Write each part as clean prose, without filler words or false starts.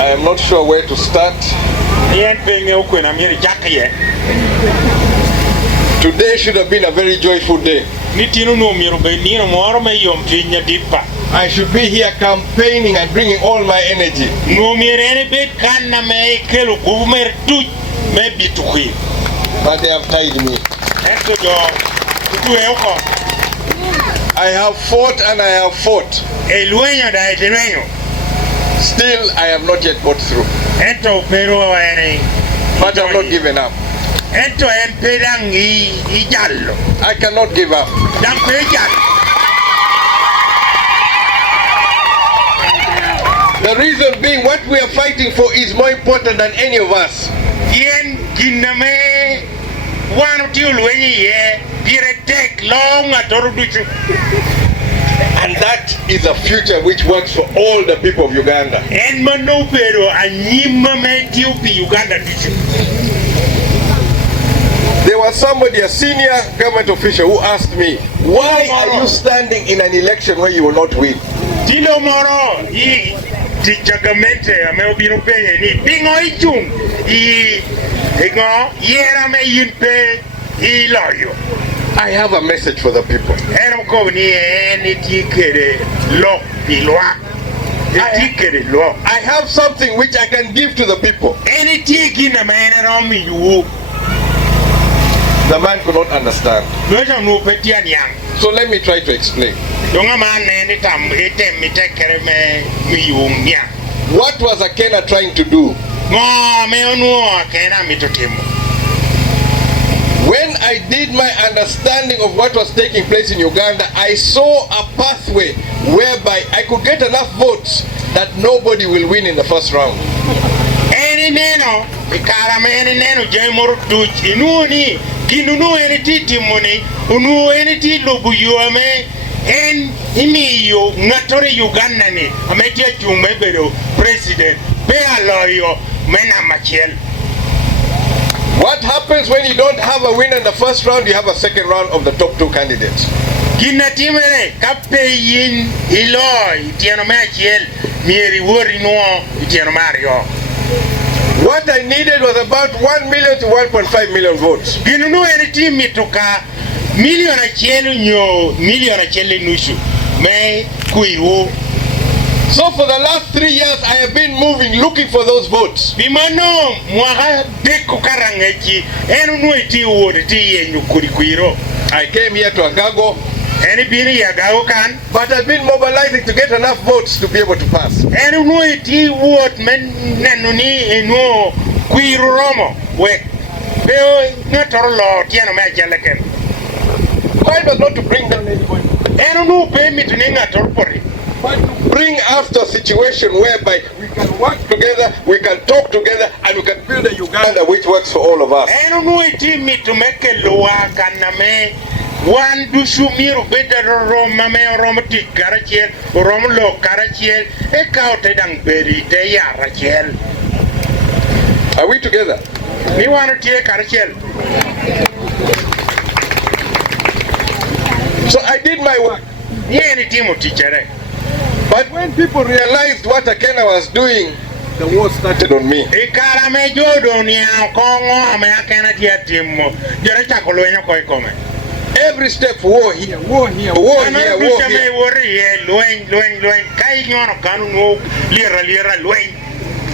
I am not sure where to start. Today should have been a very joyful day. I should be here campaigning and bringing all my energy. But they have tied me. I have fought and I have fought. Still, I have not yet got through. But I have not given up. I cannot give up. The reason being, what we are fighting for is more important than any of us. And that is a future which works for all the people of Uganda. There was somebody, a senior government official, who asked me, why are you standing in an election where you will not win? I have a message for the people. I have something which I can give to the people. The man could not understand. So let me try to explain. What was Akena trying to do? When I did my understanding of what was taking place in Uganda, I saw a pathway whereby I could get enough votes that nobody will win in the first round. What happens when you don't have a winner in the first round? You have a second round of the top two candidates. What I needed was about 1 million to 1.5 million votes. So for the last 3 years, I have been moving, looking for those votes. I came here to Agago, but I've been mobilizing to get enough votes to be able to pass. Mine was not to bring down anybody, but to bring us to a situation whereby we can work together, we can talk together, and we can build a Uganda which works for all of us. Are we together? So I did my work. But when people realized what Akena was doing, the war started on me. Every step, war here, war here, war here, war here.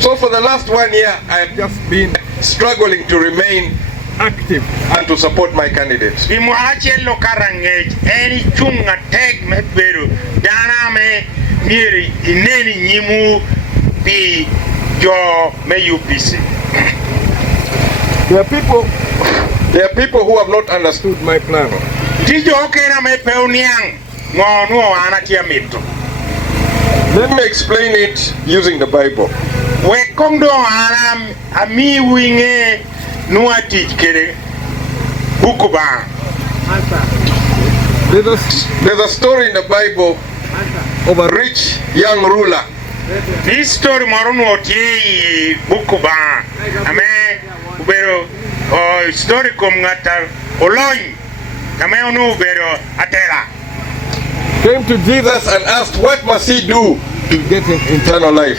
So for the last 1 year, I have just been struggling to remain active and to support my candidates. UPC. There are people who have not understood my plan. Let me explain it using the Bible. There's a story in the Bible of a rich young ruler. This story story came to Jesus and asked, what must he do to get eternal life?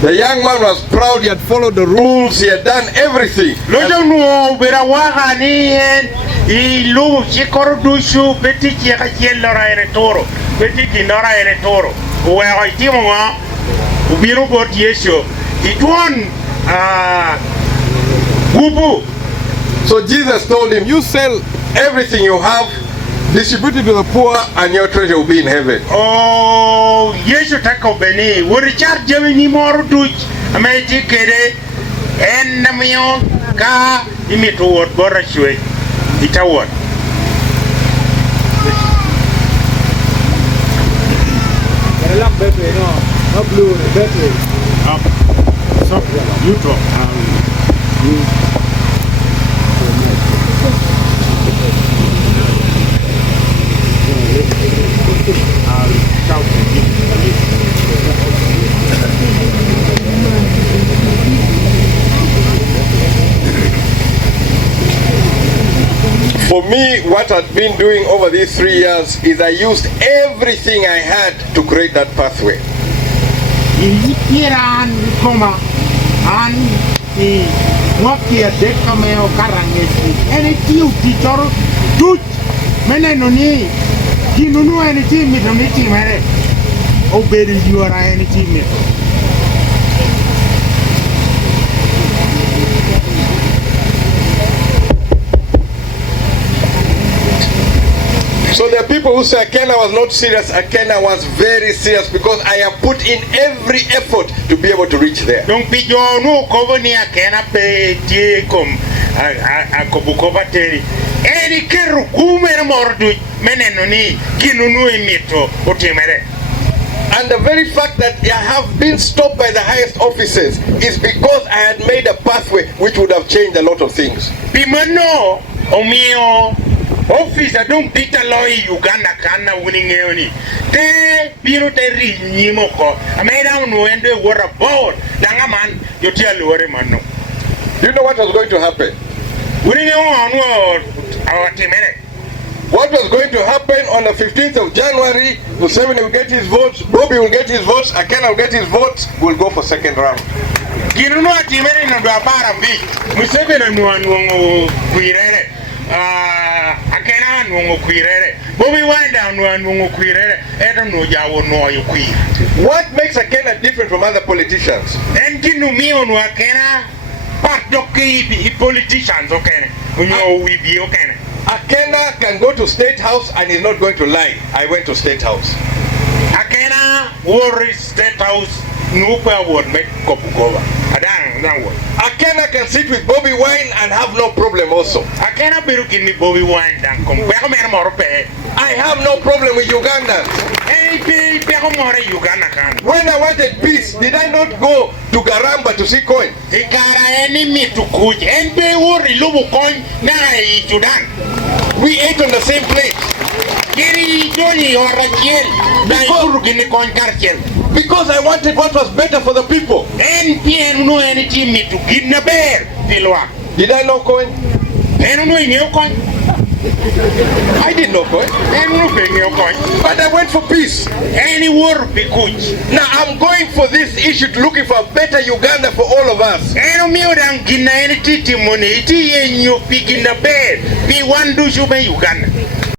The young man was proud. He had followed the rules. He had done everything. So Jesus told him, you sell everything you have, distribute it to the poor, and your treasure will be in heaven. Oh, yes, you take up any. Would Richard Jimmy more to America and the meal car imit toward Borashue? It's a word. Not blue, better. You talk. For me, what I've been doing over these 3 years is I used everything I had to create that pathway. So there are people who say Akena was not serious. Akena was very serious because I have put in every effort to be able to reach there. And the very fact that I have been stopped by the highest officers is because I had made a pathway which would have changed a lot of things. Officer don't beat a lawyer Uganda kana winning eoni. Te biro te ri nyimoko. Ameda no ende wora board. Dangaman you tell lore mano. You know what was going to happen? Winning on our team. What was going to happen on the 15th of January? Museveni will get his votes, Bobby will get his votes, Akena will get his votes, we'll go for second round. Ginuno atimene no dwapara mbi. Museveni no kuirere. Akena nwongo kwirere Bobby Wine nwongo kwirere edo no jawo no yokwi. What makes Akena different from other politicians? Entinu mi onu Akena part doki politicians okay. Unyo we be okay. Akena can go to State House and he's not going to lie. I went to State House. Akena worry State House nupa word make kopukova. Akena can sit with Bobby Wine and have no problem also. Akena biru kini Bobby Wine dan kom. I have no problem with Ugandans. When I wanted peace, did I not go to Garamba to see coin? We ate on the same plate. Because I wanted what was better for the people. En pien no en timi to gina bear pilwa. Did I know coin? En no in your coin. I didn't know coin. En no in your coin. But I went for peace. Any war because Now I'm going for this issue, looking for a better Uganda for all of us. en mi odang gina en titi money iti en yo pigina bear. Be one do you Uganda.